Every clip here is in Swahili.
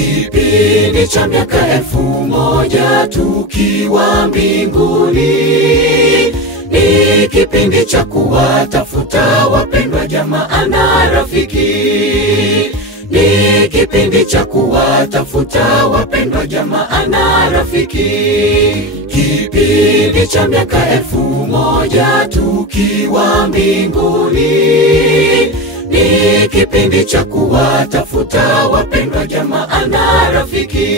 Kipindi cha miaka 1000 tukiwa mbinguni, ni kipindi cha kuwatafuta wapendwa jamaa na rafiki. Ni kipindi cha kuwatafuta wapendwa jamaa na rafiki. Kipindi cha miaka 1000 tukiwa mbinguni, ni kipindi cha kuwatafuta wapendwa jamaa na rafiki.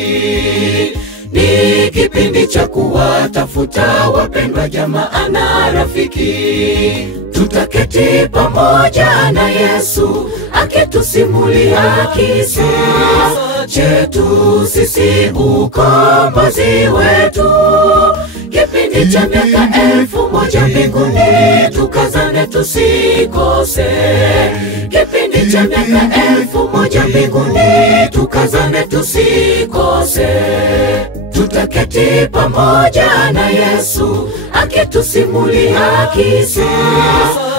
Ni kipindi cha kuwatafuta wapendwa jamaa na rafiki. Tutaketi pamoja na Yesu akitusimulia kisa chetu sisi, ukombozi wetu. Kipindi cha miaka 1000 mbinguni, tukazane tusikose. Kipindi cha miaka 1000 mbinguni, tukazane tusikose. Tutaketi pamoja na Yesu akitusimulia kisa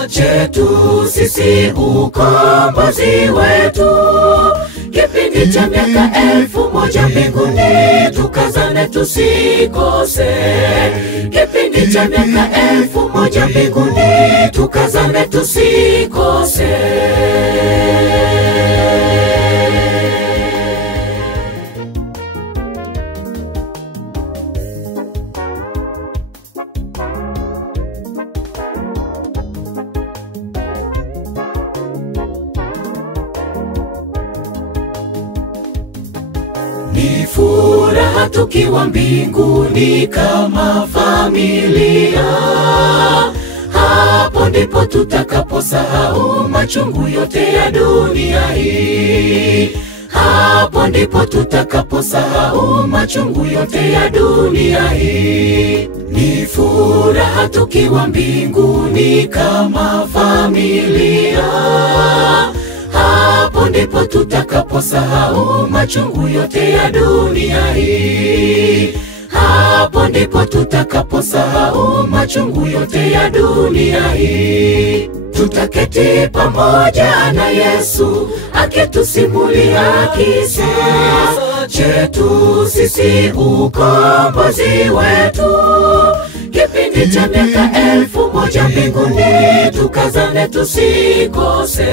chetu sisi, ukombozi wetu. Kipindi cha miaka 1000 mbinguni, tukazane tusikose. Kipindi cha miaka 1000 mbinguni, tukazane tusikose. Ni furaha tukiwa mbinguni kama familia. Hapo ndipo tutakaposahau machungu yote ya dunia hii. Hapo ndipo tutakaposahau machungu yote ya dunia hii. Ni furaha tukiwa mbinguni kama familia. Hapo ndipo tutakaposahau machungu yote ya dunia hii. Hapo ndipo tutakaposahau machungu yote ya dunia hii. Tutaketi pamoja na Yesu akitusimulia kisa chetu sisi, ukombozi wetu. Kipindi cha miaka 1000 mbinguni, tukazane tusikose.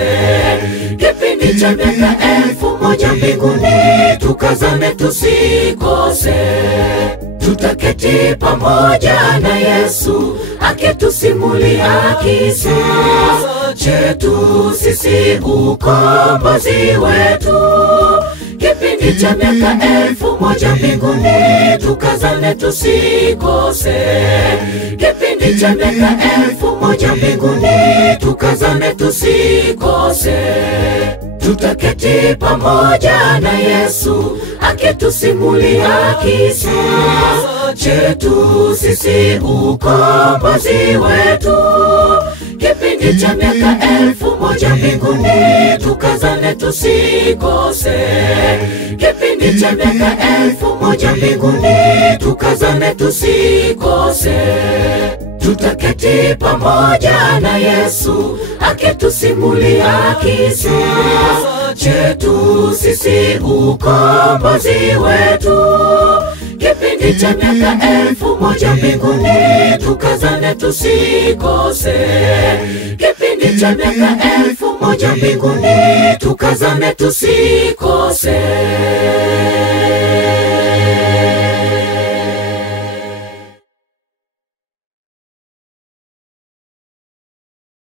Kipindi cha miaka 1000 mbinguni, tukazane tusikose. Tutaketi pamoja na Yesu akitusimulia kisa chetu sisi, ukombozi wetu. Kipindi cha miaka 1000 mbinguni, tukazane tusikose. Kipindi cha miaka 1000 mbinguni, tukazane tusikose. Tutaketi pamoja na Yesu akitusimulia kisa chetu sisi, ukombozi wetu. Kipindi cha miaka 1000 mbinguni, tukazane tusikose. Kipindi cha miaka 1000 mbinguni, tukazane tusikose. Tutaketi pamoja na Yesu akitusimulia kisa chetu sisi, ukombozi wetu. Kipindi cha miaka 1000 mbinguni, tukazane tusikose. Kipindi cha miaka 1000 mbinguni, tukazane tusikose.